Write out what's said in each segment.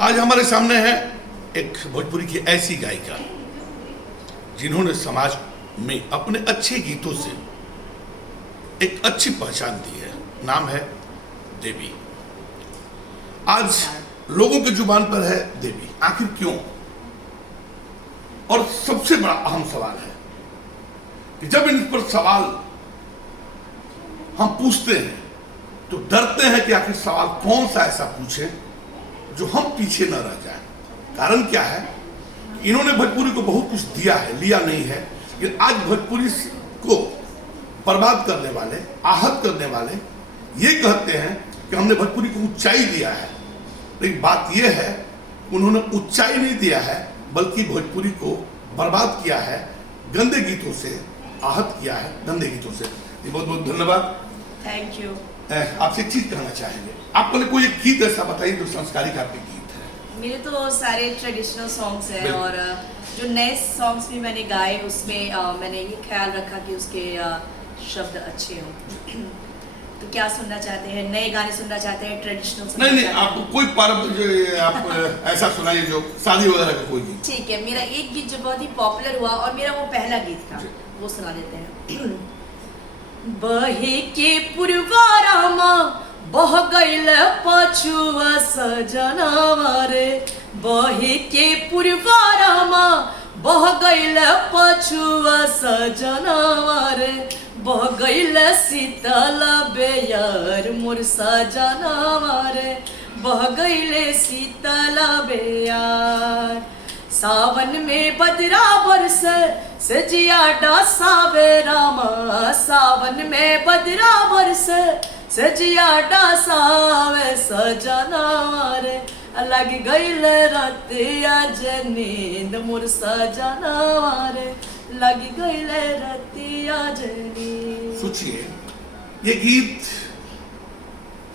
आज हमारे सामने है एक भोजपुरी की ऐसी गायिका जिन्होंने समाज में अपने अच्छे गीतों से एक अच्छी पहचान दी है। नाम है देवी। आज लोगों के जुबान पर है देवी। आखिर क्यों? और सबसे बड़ा अहम सवाल है कि जब इन पर सवाल हम पूछते हैं तो डरते हैं कि आखिर सवाल कौन सा ऐसा पूछे जो हम पीछे न रह जाएं। कारण क्या है? इन्होंने भोजपुरी को बहुत कुछ दिया है, लिया नहीं है। लेकिन आज भोजपुरी को बर्बाद करने वाले, आहत करने वाले ये कहते हैं कि हमने भोजपुरी को ऊंचाई दिया है। लेकिन बात यह है उन्होंने ऊंचाई नहीं दिया है बल्कि भोजपुरी को बर्बाद किया है, गंदे गीतों से आहत किया है, गंदे गीतों से। बहुत बहुत धन्यवाद। Thank you. आपसे एक चीज कहना चाहेंगे, आपको कोई एक गीत ऐसा बताइए जो संस्कारिक आपके गीत है। मेरे तो सारे ट्रेडिशनल सॉन्ग्स हैं और जो नए सॉन्ग्स भी मैंने गाए उसमें मैंने ये ख्याल रखा कि उसके शब्द अच्छे हों। तो क्या सुनना चाहते हैं? नए गाने सुनना चाहते हैं, ट्रेडिशनल? नहीं, आपको कोई पारंपरिक आप ऐसा सुनाइए जो शादी वगैरह का कोई गीत। ठीक है, मेरा एक गीत जो बहुत ही पॉपुलर हुआ और मेरा वो पहला गीत था, वो सुना देते हैं। बहे के पुरवारामा बह गइल पछुआ सजनावा रे, बहे के पुरवारामा बह गइल पछुआ सजनावा रे, बह गइल शीतल बेयर मोर सजनावा रे, बह गइल शीतल बेयर। सावन में बदरा बरस सजिया डासावे रामा, सावन में बदरा बरस सजिया डासावे सजनावा रे, लग गइल रतिया नींद मोर सजनावा रे, लग गइल रतिया नींद। सोचिए, ये गीत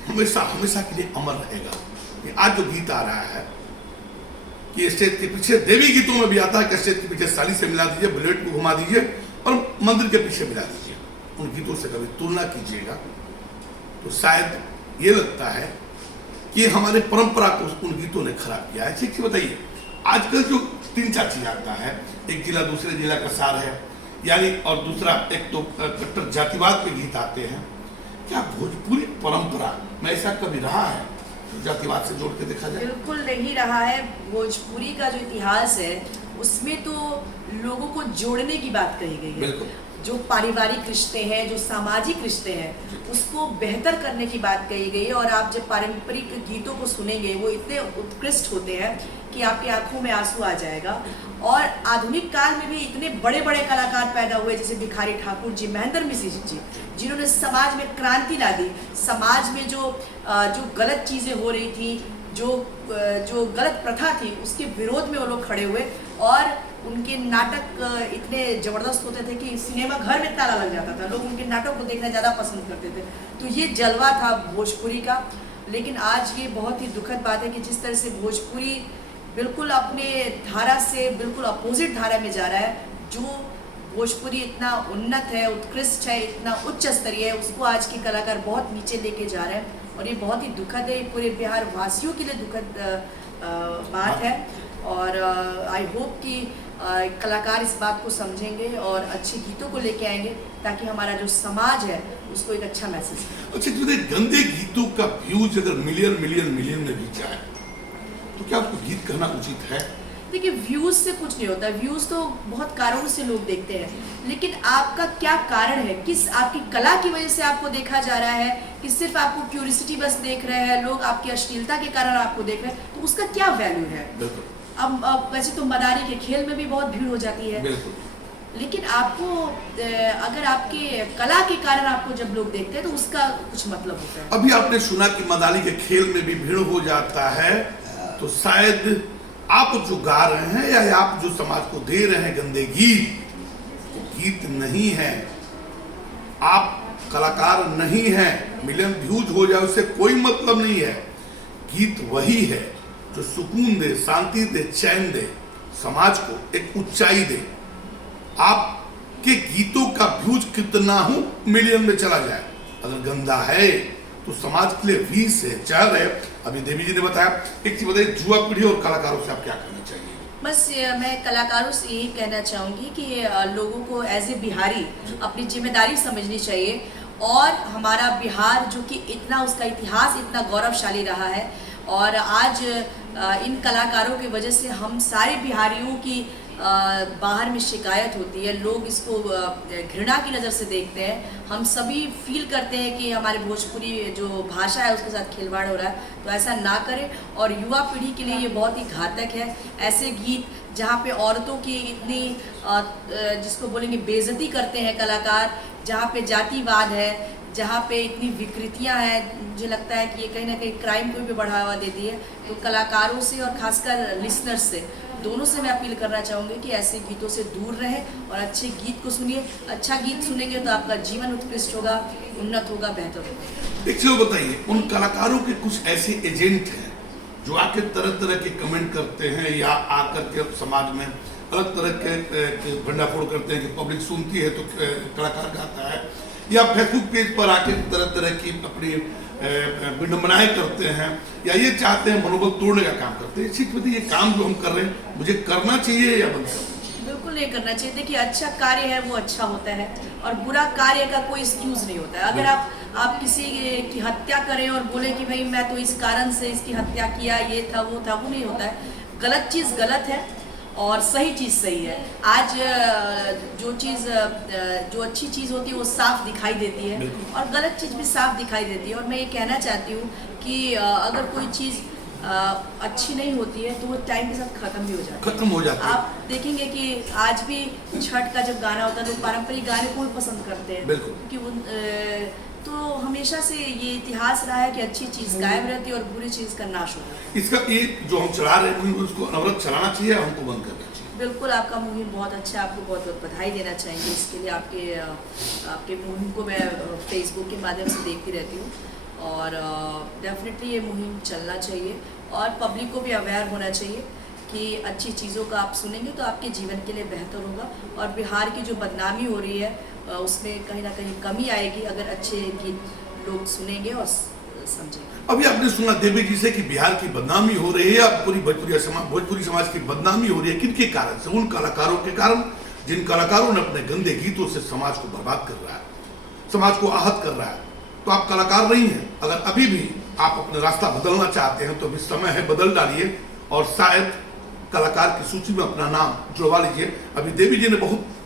हमेशा हमेशा के लिए अमर रहेगा। ये आज जो गीत आ रहा है कि स्टेज के पीछे देवी गीतों में भी आता है कि स्टेज के पीछे साली से मिला दीजिए, बुलेट को घुमा दीजिए और मंदिर के पीछे मिला दीजिए। उन गीतों से कभी तुलना कीजिएगा तो शायद ये लगता है कि हमारे परंपरा को उन गीतों ने खराब किया है। ठीक से बताइए, आजकल जो 3-4 चीज आता है, एक जिला दूसरे जिला का सार है, यानी और दूसरा एक तो कट्टर जातिवाद पे गीत आते हैं। क्या भोजपुरी परंपरा में ऐसा कभी रहा है जातिवाद से जोड़ के देखा जाए? बिल्कुल नहीं रहा है। भोजपुरी का जो इतिहास है उसमें तो लोगों को जोड़ने की बात कही गई है। बिल्कुल। जो पारिवारिक रिश्ते हैं, जो सामाजिक रिश्ते हैं, उसको बेहतर करने की बात कही गई है। और आप जब पारंपरिक गीतों को सुनेंगे वो इतने उत्कृष्ट होते हैं कि आपकी आंखों में आंसू आ जाएगा। और आधुनिक काल में भी इतने बड़े बड़े कलाकार पैदा हुए जैसे भिखारी ठाकुर जी, महेंद्र मिश्र जी, जिन्होंने समाज में क्रांति ला दी। समाज में जो गलत चीज़ें हो रही थी, जो गलत प्रथा थी, उसके विरोध में वो लोग खड़े हुए। और उनके नाटक इतने ज़बरदस्त होते थे कि सिनेमा घर में ताला लग जाता था। लोग उनके नाटक को देखना ज़्यादा पसंद करते थे। तो ये जलवा था भोजपुरी का। लेकिन आज ये बहुत ही दुखद बात है कि जिस तरह से भोजपुरी बिल्कुल अपने धारा से बिल्कुल अपोजिट धारा में जा रहा है। जो भोजपुरी इतना उन्नत है, उत्कृष्ट है, इतना उच्च स्तरीय है, उसको आज के कलाकार बहुत नीचे लेके जा रहे हैं। और ये बहुत ही दुखद है, पूरे बिहार वासियों के लिए दुखद बात है। और आई होप कि कलाकार इस बात को समझेंगे और अच्छे गीतों को लेके आएंगे ताकि हमारा जो समाज है उसको एक अच्छा मैसेज मिले। अच्छा, जो गंदे गीतों का व्यूज अगर मिलियन मिलियन मिलियन में भी जाए तो क्या आपको गीत कहना उचित है? देखिए, व्यूज से कुछ नहीं होता। व्यूज तो बहुत कारणों से लोग देखते हैं, लेकिन आपका क्या कारण है? किस आपकी कला की वजह से आपको देखा जा रहा है कि सिर्फ आपको क्यूरियोसिटी बस देख रहे हैं लोग, आपकी अश्लीलता के कारण आपको देख रहे हैं, तो उसका क्या वैल्यू है? अब वैसे तो मदारी के खेल में भी बहुत भीड़ हो जाती है, लेकिन आपको अगर आपके कला के कारण आपको जब लोग देखते हैं तो उसका कुछ मतलब होता है। अभी आपने सुना कि मदारी के खेल में भी भीड़ हो जाता है, तो शायद आप जो गा रहे हैं या आप जो समाज को दे रहे हैं गंदे गीत, वो गीत नहीं है, आप कलाकार नहीं हैं। मिलियन व्यूज हो जाए उससे कोई मतलब नहीं है। गीत वही है जो सुकून दे, शांति दे, चैन दे, समाज को एक ऊंचाई दे। आपके गीतों का व्यूज कितना हो मिलियन में चला जाए, अगर गंदा है तो समाज के लिए विष है, जहर है। अभी देवी जी ने बताया। एक चीज बताइए, युवा पीढ़ी और कलाकारों से आप क्या कहना चाहिए? बस मैं कलाकारों से यही कहना चाहूँगी कि लोगों को एज ए बिहारी अपनी जिम्मेदारी समझनी चाहिए। और हमारा बिहार जो कि इतना, उसका इतिहास इतना गौरवशाली रहा है, और आज इन कलाकारों की वजह से हम सारे बिहारियों की बाहर में शिकायत होती है, लोग इसको घृणा की नज़र से देखते हैं। हम सभी फील करते हैं कि हमारे भोजपुरी जो भाषा है उसके साथ खिलवाड़ हो रहा है, तो ऐसा ना करें। और युवा पीढ़ी के लिए ये बहुत ही घातक है। ऐसे गीत जहाँ पे औरतों की इतनी जिसको बोलेंगे बेइज्जती करते हैं कलाकार, जहाँ पे जातिवाद है, जहाँ पे इतनी विकृतियाँ हैं, मुझे लगता है कि ये कहीं ना कहीं क्राइम को भी बढ़ावा देती है। तो कलाकारों से और खासकर लिसनर्स से, दोनों से मैं अपील करना चाहूँगी कि ऐसे गीतों से दूर रहें और अच्छे गीत को सुनिए। अच्छा गीत सुनेंगे तो आपका जीवन उत्कृष्ट होगा, उन्नत होगा, बेहतर होगा। एक चीज बताइए, उन कलाकारों के कुछ ऐसे एजेंट हैं जो आके तरह तरह के कमेंट करते हैं, या आकर के समाज में अलग तरह के भंडाफोड़ करते हैं कि पब्लिक सुनती है तो कलाकार गाता है, या फेसबुक पेज पर आके तरह तरह की अपनी विडंबनाएं करते हैं, या ये चाहते हैं मनोबल तोड़ने का काम करते हैं। ठीक है, ये काम जो हम कर रहे हैं मुझे करना चाहिए या बंद करना चाहिए? बिल्कुल नहीं करना चाहिए। देखिए, अच्छा कार्य है वो अच्छा होता है, और बुरा कार्य का कोई एक्सक्यूज नहीं होता है। अगर आप किसी की हत्या करें और बोले कि भाई मैं तो इस कारण से इसकी हत्या किया, ये था, वो नहीं होता है। गलत चीज़ गलत है और सही चीज़ सही है। आज जो अच्छी चीज़ होती है वो साफ दिखाई देती है, और गलत चीज़ भी साफ दिखाई देती है। और मैं ये कहना चाहती हूँ कि अगर कोई चीज़ अच्छी नहीं होती है तो वो टाइम के साथ खत्म भी हो जाती है। आप देखेंगे कि आज भी छठ का जब गाना होता है, लोग पारंपरिक गाने को भी पसंद करते हैं, क्योंकि वो तो हमेशा से ये इतिहास रहा है कि अच्छी चीज़ कायम रहती है और बुरी चीज़ का नाश होता है। इसका एक जो हम चला रहे हैं उसको अनवरत चलाना चाहिए, हमको बंद करना चाहिए। बिल्कुल, आपका मुहिम बहुत अच्छा है, आपको बहुत बहुत बधाई देना चाहेंगे इसके लिए। आपके मुहिम को मैं फेसबुक के माध्यम से देखती रहती हूँ, और डेफिनेटली ये मुहिम चलना चाहिए, और पब्लिक को भी अवेयर होना चाहिए कि अच्छी चीज़ों का आप सुनेंगे तो आपके जीवन के लिए बेहतर होगा। और बिहार की जो बदनामी हो रही है उसमें कहीं ना कहीं कमी आएगी अगर अच्छे गीत लोग सुनेंगे और समझेंगे। अभी आपने सुना देवी जी से कि बिहार की बदनामी हो रही है, अब पूरी भोजपुरी समाज की बदनामी हो रही है। किनके कारण से? उन कलाकारों के कारण जिन कलाकारों ने अपने गंदे गीतों से समाज को बर्बाद कर रहा है, समाज को आहत कर रहा है। तो आप कलाकार नहीं हैं। अगर अभी भी आप अपना रास्ता बदलना चाहते हैं तो अभी समय है, बदल डालिए, और शायद कलाकार की सूची में अपना नाम जुड़वा लीजिए। अभी देवी जी ने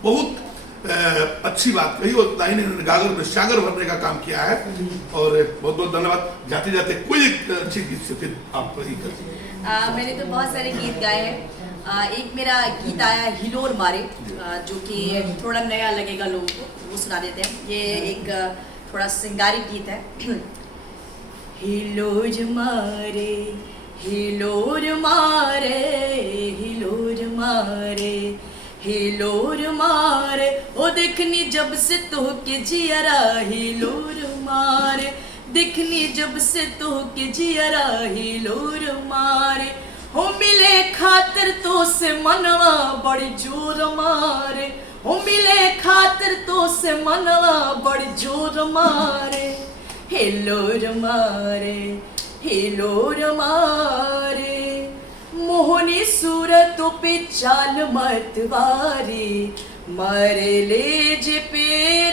बहुत अच्छी बात कही, और दाहिने गागर में सागर भरने का काम किया है, और बहुत बहुत धन्यवाद। जाते जाते कोई एक अच्छी गीत से फिर आप ही कर। मैंने तो बहुत सारे गीत गाए हैं। एक मेरा गीत आया है हिलोर मारे, जो कि थोड़ा नया लगेगा लोगों को, वो सुना देते हैं। ये एक थोड़ा सिंगारी गीत है। हिलोर मारे, हिलोर मारे, हिलोर मारे, हिलोर मारे, ओ देखनी जब से तो के जियरा, हिलोर मारे, देखनी जब से तो के जियरा, हिलोर मारे, हो मिले खातिर तो से मनवा बड़ी जोर मारे, हो मिले खातिर तो से मनवा बड़ी जोर मारे, हिलोर मारे, हिलोर मारे, मोहनी सूरतों पे चाल मतवारी, मरे ले जे पे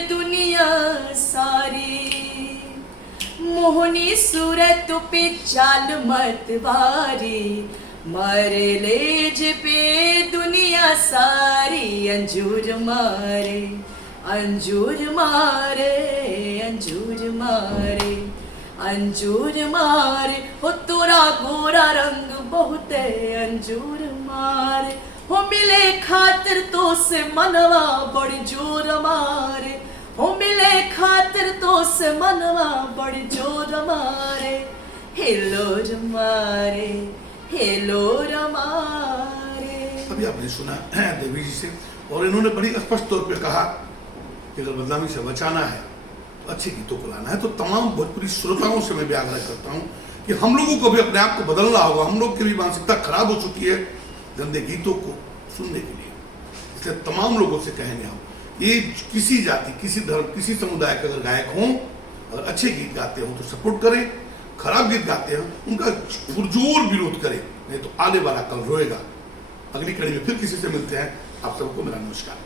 दुनिया सारी, मोहनी सूरतों पे चाल मतवारी, मरे ले जे पे दुनिया सारी, अंजूर मारे, अंजूर मारे, अंजूर मारे, अंजूर मारे, हो तोरा गोरा रंग बहुत अंजूर मारे, हो मिले खातिर तो से मनवा बड़ी जोर मारे, हो मिले खातिर तो से मनवा बड़ी जोर मारे, हिलोर मारे, हिलोर मारे। अभी आपने सुना देवी जी से, और इन्होंने बड़ी स्पष्ट तौर पे कहा कि अगर बदनामी से बचाना है, अच्छे गीतों को लाना है, तो तमाम भोजपुरी श्रोताओं से मैं भी आग्रह करता हूँ कि हम लोगों को भी अपने आप को बदलना होगा। हम लोग की भी मानसिकता खराब हो चुकी है गंदे गीतों को सुनने के लिए। इसलिए तमाम लोगों से कहेंगे हम, ये किसी जाति, किसी धर्म, किसी समुदाय के अगर गायक हों अगर अच्छे गीत गाते हो तो सपोर्ट करें, खराब गीत गाते हो उनका पुरजोर विरोध करें, नहीं तो आने वाला कल रोएगा। अगली कड़ी में फिर किसी से मिलते हैं। आप सबको मेरा नमस्कार।